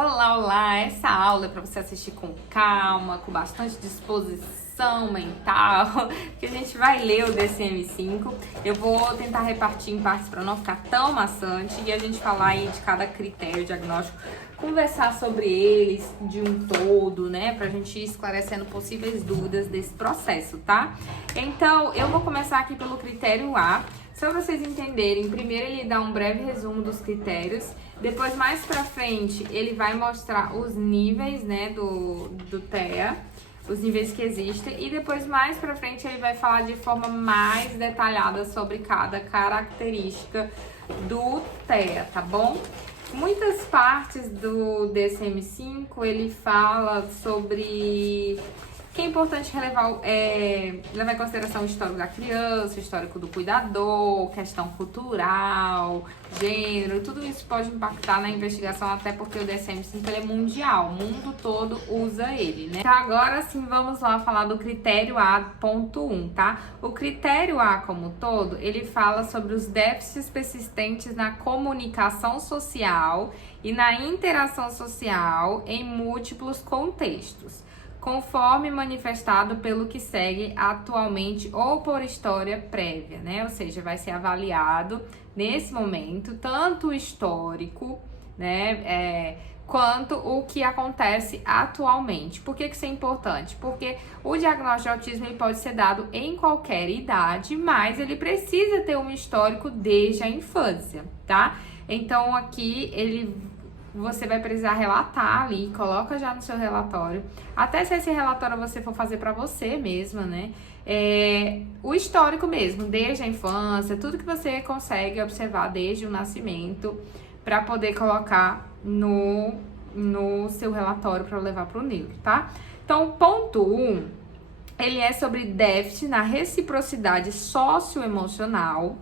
Olá, olá! Essa aula é para você assistir com calma, com bastante disposição mental, que a gente vai ler o DSM-5. Eu vou tentar repartir em partes para não ficar tão maçante e a gente falar aí de cada critério diagnóstico, conversar sobre eles de um todo, né? Pra gente ir esclarecendo possíveis dúvidas desse processo, tá? Então, eu vou começar aqui pelo critério A. Só pra vocês entenderem, primeiro ele dá um breve resumo dos critérios, depois mais pra frente ele vai mostrar os níveis, né, do TEA, os níveis que existem, e depois mais pra frente ele vai falar de forma mais detalhada sobre cada característica do TEA, tá bom? Muitas partes do DSM-5 ele fala sobre que é importante levar em consideração o histórico da criança, o histórico do cuidador, questão cultural, gênero, tudo isso pode impactar na investigação, até porque o DSM-5 ele é mundial, o mundo todo usa ele, né? Então agora sim vamos lá falar do critério A.1, tá? O critério A como todo, ele fala sobre os déficits persistentes na comunicação social e na interação social em múltiplos contextos, conforme manifestado pelo que segue atualmente ou por história prévia, né? Ou seja, vai ser avaliado nesse momento tanto o histórico, né, quanto o que acontece atualmente. Por que isso é importante? Porque o diagnóstico de autismo ele pode ser dado em qualquer idade, mas ele precisa ter um histórico desde a infância, tá? Então aqui você vai precisar relatar ali, coloca já no seu relatório, até se esse relatório você for fazer para você mesma, né? O histórico mesmo, desde a infância, tudo que você consegue observar desde o nascimento, para poder colocar no seu relatório para levar para o neuro, tá? Então, ponto 1, ele é sobre déficit na reciprocidade socioemocional,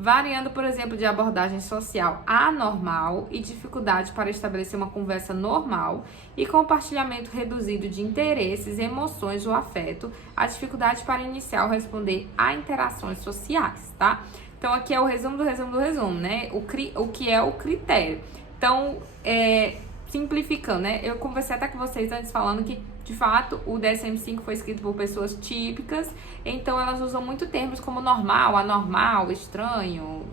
variando, por exemplo, de abordagem social anormal e dificuldade para estabelecer uma conversa normal e compartilhamento reduzido de interesses, emoções ou afeto, a dificuldade para iniciar ou responder a interações sociais, tá? Então, aqui é o resumo do resumo do resumo, né? O que é o critério. Então, simplificando, né? Eu conversei até com vocês antes falando que, de fato, o DSM-5 foi escrito por pessoas típicas, então elas usam muito termos como normal, anormal, estranho,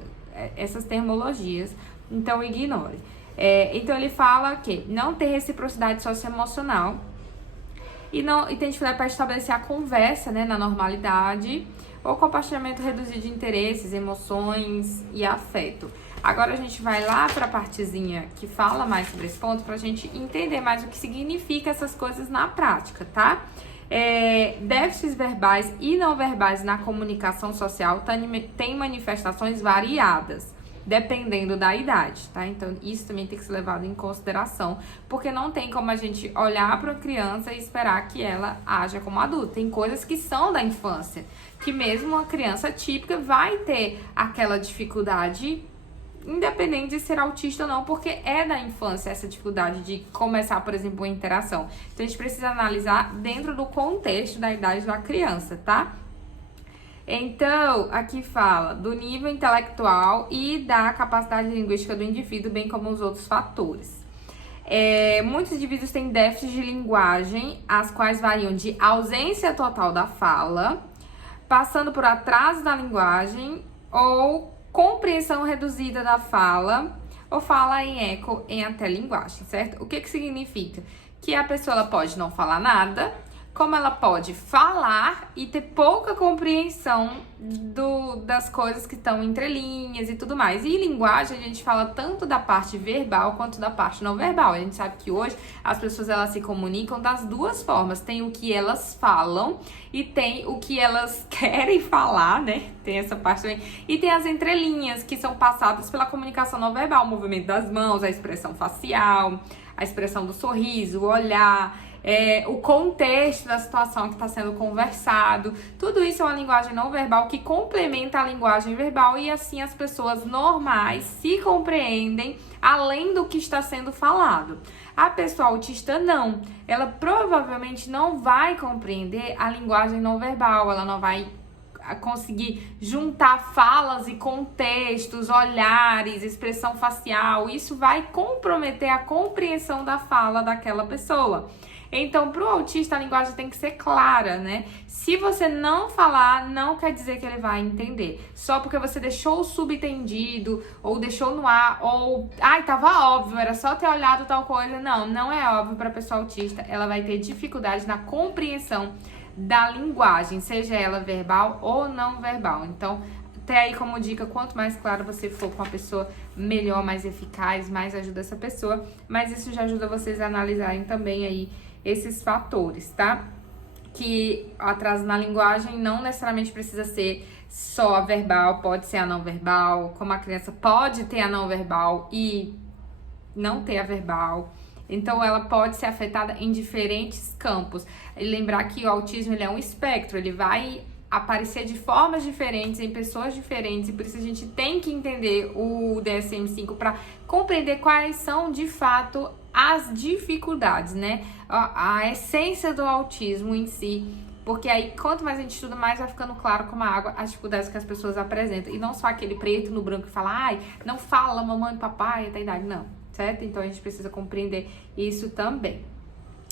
essas termologias, então ignore. Então ele fala que não ter reciprocidade socioemocional e tem dificuldade para estabelecer a conversa, né, na normalidade, ou compartilhamento reduzido de interesses, emoções e afeto. Agora a gente vai lá para a partezinha que fala mais sobre esse ponto para a gente entender mais o que significa essas coisas na prática, tá? Déficits verbais e não verbais na comunicação social tem manifestações variadas, dependendo da idade, tá? Então, isso também tem que ser levado em consideração, porque não tem como a gente olhar para a criança e esperar que ela haja como adulto. Tem coisas que são da infância, que mesmo uma criança típica vai ter aquela dificuldade, independente de ser autista ou não, porque é da infância essa dificuldade de começar, por exemplo, uma interação. Então, a gente precisa analisar dentro do contexto da idade da criança, tá? Então, aqui fala do nível intelectual e da capacidade linguística do indivíduo, bem como os outros fatores. Muitos indivíduos têm déficits de linguagem, as quais variam de ausência total da fala, passando por atraso da linguagem ou compreensão reduzida da fala, ou fala em eco em até linguagem, certo? O que significa? Que a pessoa ela pode não falar nada, como ela pode falar e ter pouca compreensão das coisas que estão entre linhas e tudo mais. E linguagem, a gente fala tanto da parte verbal quanto da parte não verbal. A gente sabe que hoje as pessoas elas se comunicam das duas formas. Tem o que elas falam e tem o que elas querem falar, né? Tem essa parte também. E tem as entrelinhas, que são passadas pela comunicação não verbal, o movimento das mãos, a expressão facial, a expressão do sorriso, o olhar, o contexto da situação que está sendo conversado. Tudo isso é uma linguagem não verbal que complementa a linguagem verbal e assim as pessoas normais se compreendem além do que está sendo falado. A pessoa autista não. Ela provavelmente não vai compreender a linguagem não verbal, ela não vai conseguir juntar falas e contextos, olhares, expressão facial, isso vai comprometer a compreensão da fala daquela pessoa. Então, para o autista, a linguagem tem que ser clara, né? Se você não falar, não quer dizer que ele vai entender. Só porque você deixou o subentendido, ou deixou no ar, ou... Ai, tava óbvio, era só ter olhado tal coisa. Não, não é óbvio para a pessoa autista. Ela vai ter dificuldade na compreensão da linguagem, seja ela verbal ou não verbal. Então, até aí como dica, quanto mais claro você for com a pessoa, melhor, mais eficaz, mais ajuda essa pessoa. Mas isso já ajuda vocês a analisarem também aí esses fatores, tá? Que atraso na linguagem não necessariamente precisa ser só a verbal, pode ser a não verbal, como a criança pode ter a não verbal e não ter a verbal. Então, ela pode ser afetada em diferentes campos. E lembrar que o autismo ele é um espectro, ele vai aparecer de formas diferentes, em pessoas diferentes, e por isso a gente tem que entender o DSM-5 para compreender quais são, de fato, as dificuldades, né? A essência do autismo em si, porque aí quanto mais a gente estuda, mais vai ficando claro como a água as dificuldades que as pessoas apresentam, e não só aquele preto no branco que fala, ai, não fala mamãe, papai, até a idade, não, certo? Então a gente precisa compreender isso também.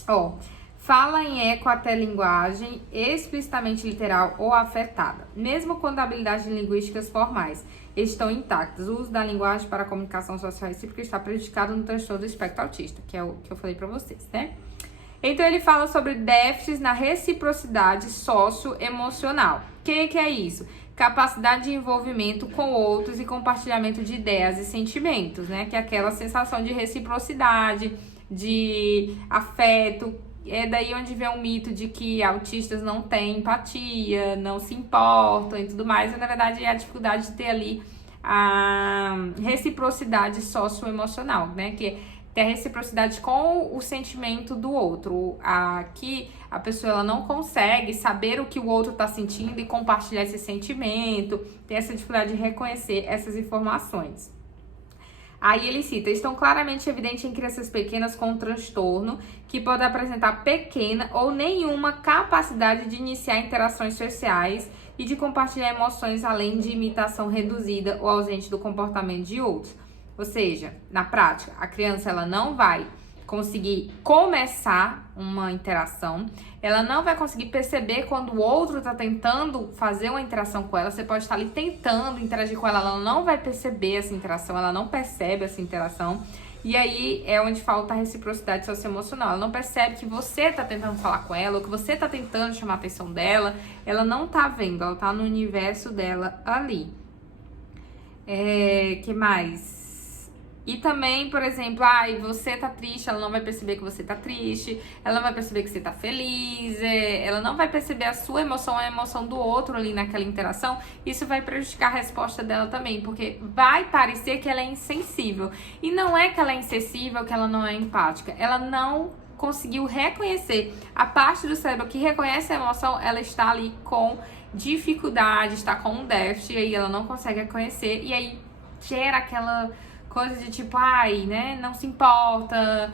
Ó, fala em eco até linguagem explicitamente literal ou afetada, mesmo quando habilidades linguísticas formais estão intactas. O uso da linguagem para a comunicação social recíproca está prejudicado no transtorno do espectro autista, que é o que eu falei para vocês, né? Então, ele fala sobre déficits na reciprocidade socioemocional. O que é isso? Capacidade de envolvimento com outros e compartilhamento de ideias e sentimentos, né? Que é aquela sensação de reciprocidade, de afeto. É daí onde vem o mito de que autistas não têm empatia, não se importam e tudo mais. E, na verdade, é a dificuldade de ter ali a reciprocidade socioemocional, né? Que é ter a reciprocidade com o sentimento do outro. Aqui, a pessoa ela não consegue saber o que o outro está sentindo e compartilhar esse sentimento, tem essa dificuldade de reconhecer essas informações. Aí ele cita, estão claramente evidentes em crianças pequenas com transtorno que podem apresentar pequena ou nenhuma capacidade de iniciar interações sociais e de compartilhar emoções, além de imitação reduzida ou ausente do comportamento de outros. Ou seja, na prática, a criança ela não vai conseguir começar uma interação, ela não vai conseguir perceber quando o outro está tentando fazer uma interação com ela. Você pode estar ali tentando interagir com ela, ela não vai perceber essa interação, ela não percebe essa interação. E aí é onde falta a reciprocidade socioemocional. Ela não percebe que você está tentando falar com ela, ou que você está tentando chamar a atenção dela. Ela não está vendo, ela está no universo dela ali. Que mais? E também, por exemplo, você tá triste, ela não vai perceber que você tá triste, ela não vai perceber que você tá feliz, ela não vai perceber a sua emoção, a emoção do outro ali naquela interação. Isso vai prejudicar a resposta dela também, porque vai parecer que ela é insensível. E não é que ela é insensível, que ela não é empática, ela não conseguiu reconhecer. A parte do cérebro que reconhece a emoção, ela está ali com dificuldade, está com um déficit, e aí ela não consegue reconhecer, e aí gera aquela coisa de tipo, né, não se importa.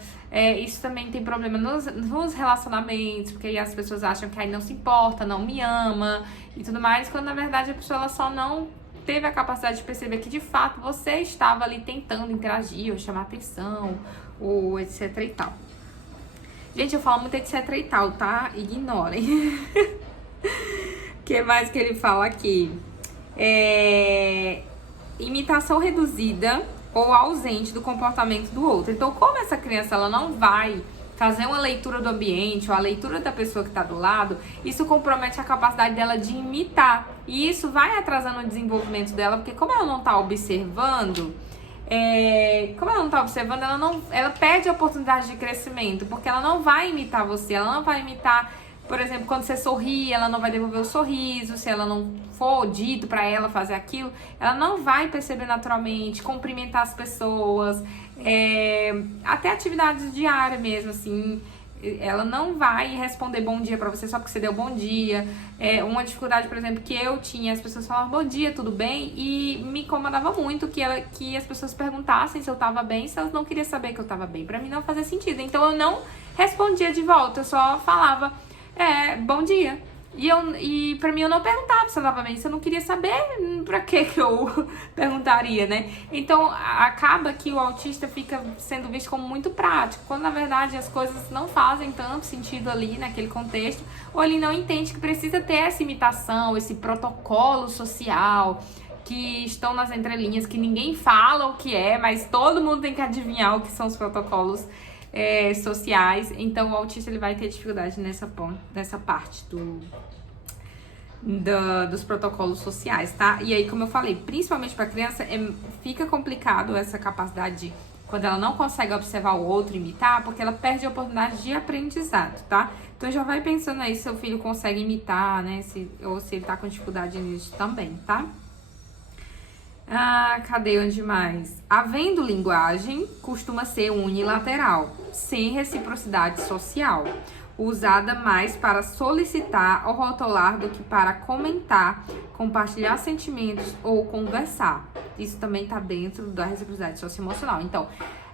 Isso também tem problema nos relacionamentos, porque aí as pessoas acham que aí não se importa, não me ama e tudo mais, quando na verdade a pessoa ela só não teve a capacidade de perceber que de fato você estava ali tentando interagir ou chamar atenção, ou etc e tal. Gente, eu falo muito etc e tal, tá? Ignorem. O que mais que ele fala aqui? Imitação reduzida ou ausente do comportamento do outro. Então, como essa criança ela não vai fazer uma leitura do ambiente ou a leitura da pessoa que está do lado, isso compromete a capacidade dela de imitar. E isso vai atrasando o desenvolvimento dela, porque como ela não está observando, ela perde a oportunidade de crescimento, porque ela não vai imitar você, ela não vai imitar. Por exemplo, quando você sorri, ela não vai devolver o sorriso. Se ela não for dito para ela fazer aquilo, ela não vai perceber naturalmente, cumprimentar as pessoas, até atividades diárias mesmo, assim. Ela não vai responder bom dia para você só porque você deu bom dia. Uma dificuldade, por exemplo, que eu tinha, as pessoas falavam bom dia, tudo bem? E me incomodava muito que as pessoas perguntassem se eu tava bem, se elas não queriam saber que eu tava bem. Para mim não fazia sentido. Então eu não respondia de volta, eu só falava bom dia. E pra mim eu não perguntava se eu tava bem, se eu não queria saber, pra que eu perguntaria, né? Então acaba que o autista fica sendo visto como muito prático, quando na verdade as coisas não fazem tanto sentido ali naquele contexto, ou ele não entende que precisa ter essa imitação, esse protocolo social, que estão nas entrelinhas, que ninguém fala o que é, mas todo mundo tem que adivinhar o que são os protocolos sociais. Então o autista ele vai ter dificuldade nessa parte dos protocolos sociais, tá? E aí, como eu falei, principalmente para criança, fica complicado essa capacidade quando ela não consegue observar o outro, imitar, porque ela perde a oportunidade de aprendizado, tá? Então já vai pensando aí se seu filho consegue imitar, né? Ou se ele tá com dificuldade nisso também, tá? Cadê onde mais? Havendo linguagem, costuma ser unilateral, sem reciprocidade social, usada mais para solicitar ou rotular do que para comentar, compartilhar sentimentos ou conversar. Isso também está dentro da reciprocidade socioemocional. Então,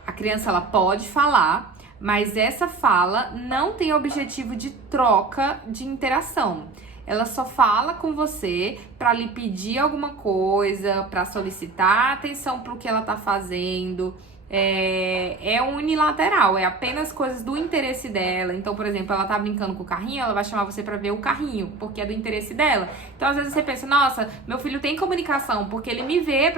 a criança ela pode falar, mas essa fala não tem objetivo de troca de interação. Ela só fala com você para lhe pedir alguma coisa, para solicitar atenção para o que ela tá fazendo. É unilateral, é apenas coisas do interesse dela. Então, por exemplo, ela tá brincando com o carrinho, ela vai chamar você pra ver o carrinho, porque é do interesse dela. Então, às vezes você pensa, nossa, meu filho tem comunicação, porque ele me vê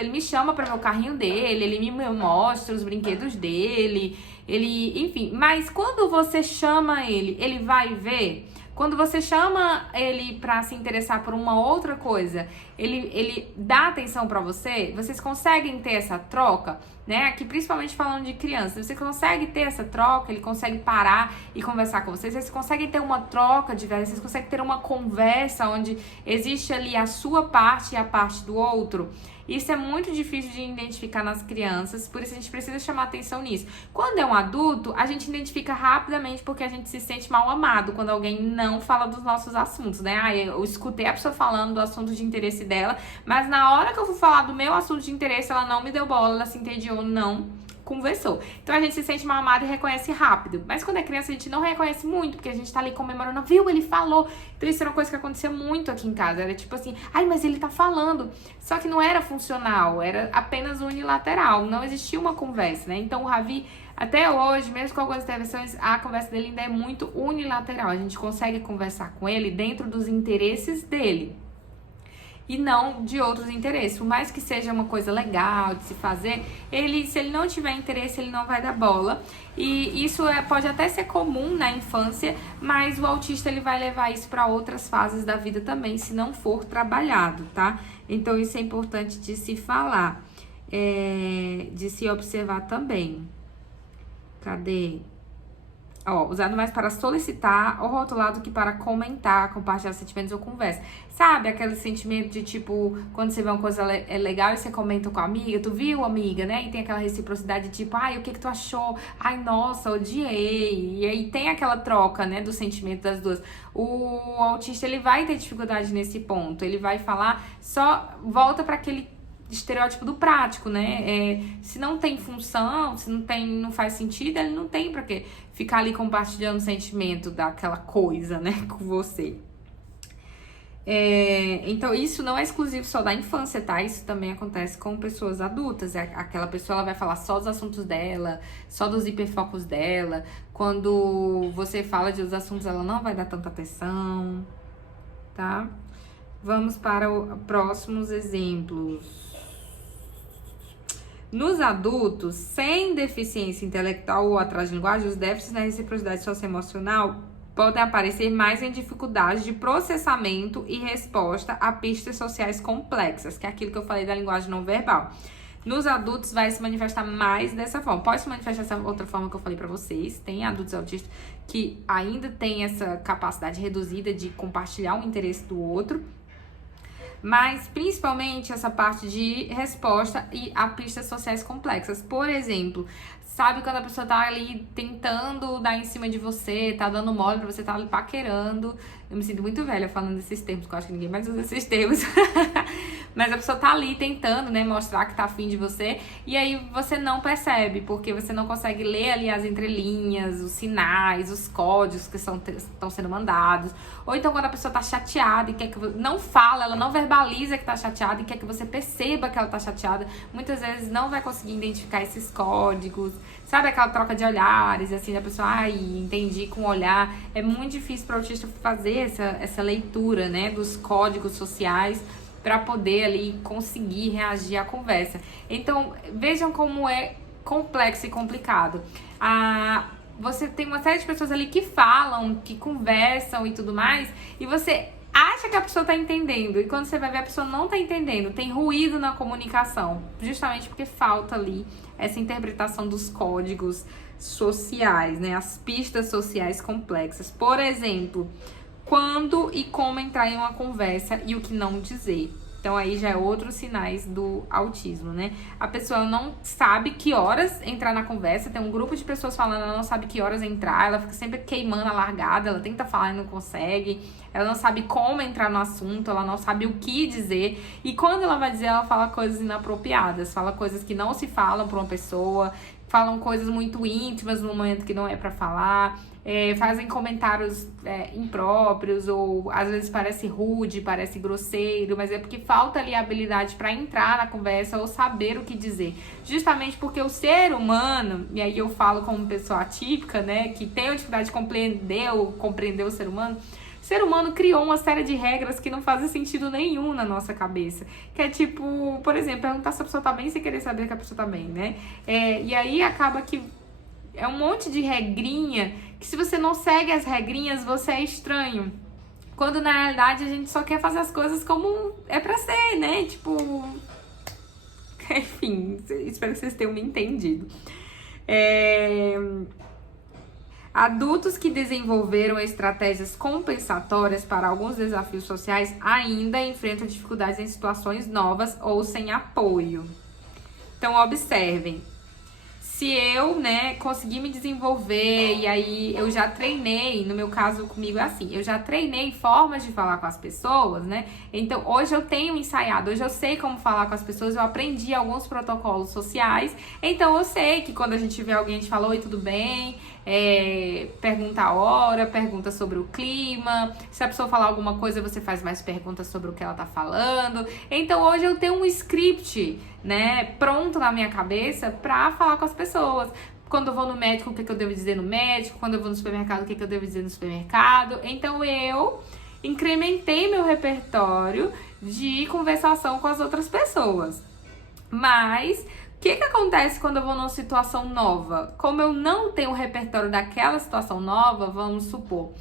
ele me chama pra ver o carrinho dele, ele me mostra os brinquedos dele, enfim. Mas quando você chama ele vai ver? Quando você chama ele pra se interessar por uma outra coisa, ele dá atenção pra você, vocês conseguem ter essa troca, né? Aqui, principalmente falando de criança, você consegue ter essa troca, ele consegue parar e conversar com vocês conseguem ter uma troca de verdade, vocês conseguem ter uma conversa onde existe ali a sua parte e a parte do outro. Isso é muito difícil de identificar nas crianças, por isso a gente precisa chamar atenção nisso. Quando é um adulto, a gente identifica rapidamente porque a gente se sente mal amado quando alguém não fala dos nossos assuntos, né? Eu escutei a pessoa falando do assunto de interesse dela, mas na hora que eu fui falar do meu assunto de interesse, ela não me deu bola, ela se entediou, não conversou. Então a gente se sente mal amado e reconhece rápido. Mas quando é criança a gente não reconhece muito, porque a gente tá ali comemorando, viu, ele falou. Então isso era uma coisa que acontecia muito aqui em casa. Era tipo assim, ai, mas ele tá falando. Só que não era funcional, era apenas unilateral. Não existia uma conversa, né? Então o Ravi, até hoje, mesmo com algumas intervenções, a conversa dele ainda é muito unilateral. A gente consegue conversar com ele dentro dos interesses dele e não de outros interesses. Por mais que seja uma coisa legal de se fazer, se ele não tiver interesse, ele não vai dar bola. E isso pode até ser comum na infância, mas o autista ele vai levar isso para outras fases da vida também, se não for trabalhado, tá? Então isso é importante de se falar, de se observar também. Cadê? Usado mais para solicitar ou rotulado que para comentar, compartilhar sentimentos ou conversa. Sabe aquele sentimento de tipo, quando você vê uma coisa legal e você comenta com a amiga, tu viu, amiga, né? E tem aquela reciprocidade de tipo, ai, o que tu achou? Ai, nossa, odiei. E aí tem aquela troca, né, do sentimento das duas. O autista, ele vai ter dificuldade nesse ponto. Ele vai falar, só volta para aquele estereótipo do prático, né? Se não tem função, se não faz sentido, ele não tem pra quê ficar ali compartilhando o sentimento daquela coisa, né, com você. Então isso não é exclusivo só da infância, tá? Isso também acontece com pessoas adultas. Aquela pessoa ela vai falar só dos assuntos dela, só dos hiperfocos dela. Quando você fala de outros assuntos, ela não vai dar tanta atenção, tá? Vamos para os próximos exemplos. Nos adultos, sem deficiência intelectual ou atraso de linguagem, os déficits na reciprocidade socioemocional podem aparecer mais em dificuldade de processamento e resposta a pistas sociais complexas, que é aquilo que eu falei da linguagem não verbal. Nos adultos vai se manifestar mais dessa forma. Pode se manifestar dessa outra forma que eu falei pra vocês. Tem adultos autistas que ainda têm essa capacidade reduzida de compartilhar o interesse do outro, mas principalmente essa parte de resposta e a pistas sociais complexas. Por exemplo, sabe quando a pessoa tá ali tentando dar em cima de você, tá dando mole pra você, tá ali paquerando. Eu me sinto muito velha falando desses termos, porque eu acho que ninguém mais usa esses termos. mas a pessoa tá ali tentando, né, mostrar que tá afim de você, e aí você não percebe, porque você não consegue ler ali as entrelinhas, os sinais, os códigos que estão sendo mandados. Ou então quando a pessoa tá chateada e quer que não fala, ela não verbaliza que tá chateada e quer que você perceba que ela tá chateada, muitas vezes não vai conseguir identificar esses códigos, sabe, aquela troca de olhares, assim, da pessoa, ai, entendi com o olhar. É muito difícil para o autista fazer essa leitura, né, dos códigos sociais para poder ali conseguir reagir à conversa. Então, vejam como é complexo e complicado. Você tem uma série de pessoas ali que falam, que conversam e tudo mais, e você acha que a pessoa tá entendendo, e quando você vai ver, a pessoa não tá entendendo, tem ruído na comunicação, justamente porque falta ali essa interpretação dos códigos sociais, né, as pistas sociais complexas. Por exemplo, quando e como entrar em uma conversa e o que não dizer. Então aí já é outros sinais do autismo, né? A pessoa não sabe que horas entrar na conversa, tem um grupo de pessoas falando, ela não sabe que horas entrar, ela fica sempre queimando a largada, ela tenta falar e não consegue, ela não sabe como entrar no assunto, ela não sabe o que dizer, e quando ela vai dizer, ela fala coisas inapropriadas, fala coisas que não se falam pra uma pessoa, falam coisas muito íntimas no momento que não é pra falar, fazem comentários impróprios, ou às vezes parece rude, parece grosseiro, mas é porque falta ali a habilidade para entrar na conversa ou saber o que dizer. Justamente porque o ser humano, e aí eu falo como pessoa atípica, né, que tem a dificuldade de compreender o ser humano criou uma série de regras que não fazem sentido nenhum na nossa cabeça. Que é tipo, por exemplo, perguntar se a pessoa tá bem sem querer saber que a pessoa tá bem, né? E aí acaba que é um monte de regrinha que se você não segue as regrinhas, você é estranho. Quando na realidade a gente só quer fazer as coisas como é pra ser, né? Tipo... Enfim, espero que vocês tenham me entendido. Adultos que desenvolveram estratégias compensatórias para alguns desafios sociais ainda enfrentam dificuldades em situações novas ou sem apoio. Então, observem. Se eu, né, conseguir me desenvolver, e aí eu já treinei, no meu caso comigo é assim, eu já treinei formas de falar com as pessoas, né? Então, hoje eu tenho ensaiado, hoje eu sei como falar com as pessoas, eu aprendi alguns protocolos sociais, então eu sei que quando a gente vê alguém, a gente fala, oi, tudo bem? Pergunta a hora, pergunta sobre o clima, se a pessoa falar alguma coisa, você faz mais perguntas sobre o que ela tá falando. Então, hoje eu tenho um script, né, pronto na minha cabeça pra falar com as pessoas. Quando eu vou no médico, o que eu devo dizer no médico? Quando eu vou no supermercado, o que eu devo dizer no supermercado? Então eu incrementei meu repertório de conversação com as outras pessoas. Mas o que acontece quando eu vou numa situação nova? Como eu não tenho o repertório daquela situação nova, vamos supor...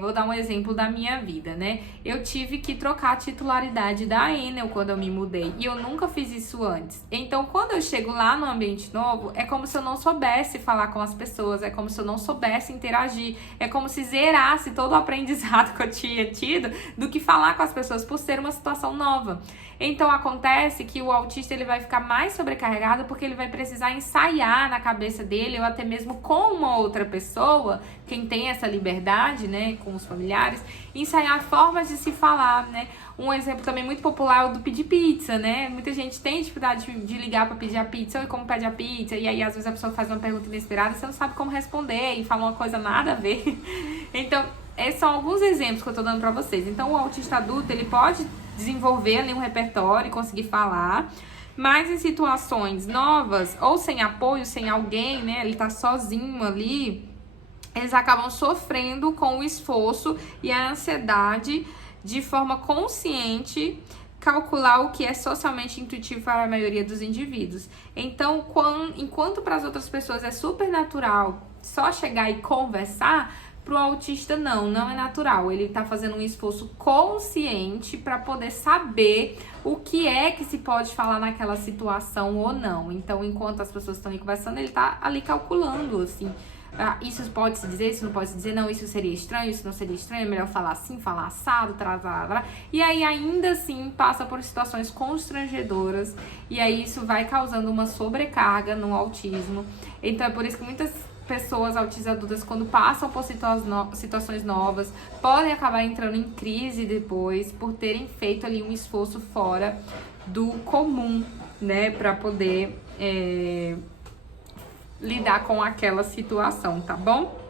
vou dar um exemplo da minha vida, né? Eu tive que trocar a titularidade da Enel quando eu me mudei, e eu nunca fiz isso antes. Então, quando eu chego lá no ambiente novo, é como se eu não soubesse falar com as pessoas, é como se eu não soubesse interagir, é como se zerasse todo o aprendizado que eu tinha tido do que falar com as pessoas por ser uma situação nova. Então, acontece que o autista ele vai ficar mais sobrecarregado porque ele vai precisar ensaiar na cabeça dele, ou até mesmo com uma outra pessoa, quem tem essa liberdade, né, com os familiares, ensaiar formas de se falar, né? Um exemplo também muito popular é o do pedir pizza, né? Muita gente tem dificuldade de ligar para pedir a pizza, ou como pede a pizza, e aí às vezes a pessoa faz uma pergunta inesperada e você não sabe como responder, e fala uma coisa nada a ver. Então, esses são alguns exemplos que eu tô dando pra vocês. Então, o autista adulto, ele pode desenvolver ali um repertório e conseguir falar, mas em situações novas, ou sem apoio, sem alguém, né? Ele tá sozinho ali, eles acabam sofrendo com o esforço e a ansiedade de forma consciente calcular o que é socialmente intuitivo para a maioria dos indivíduos. Então, enquanto para as outras pessoas é super natural só chegar e conversar, pro autista não é natural. Ele tá fazendo um esforço consciente para poder saber o que é que se pode falar naquela situação ou não. Então, enquanto as pessoas estão ali conversando, ele tá ali calculando, assim, isso pode se dizer, isso não pode se dizer, não, isso seria estranho, isso não seria estranho, é melhor falar assim, falar assado, e aí ainda assim passa por situações constrangedoras, e aí isso vai causando uma sobrecarga no autismo. Então é por isso que muitas pessoas autistas adultas, quando passam por situações novas, podem acabar entrando em crise depois por terem feito ali um esforço fora do comum, né, para poder lidar com aquela situação, tá bom?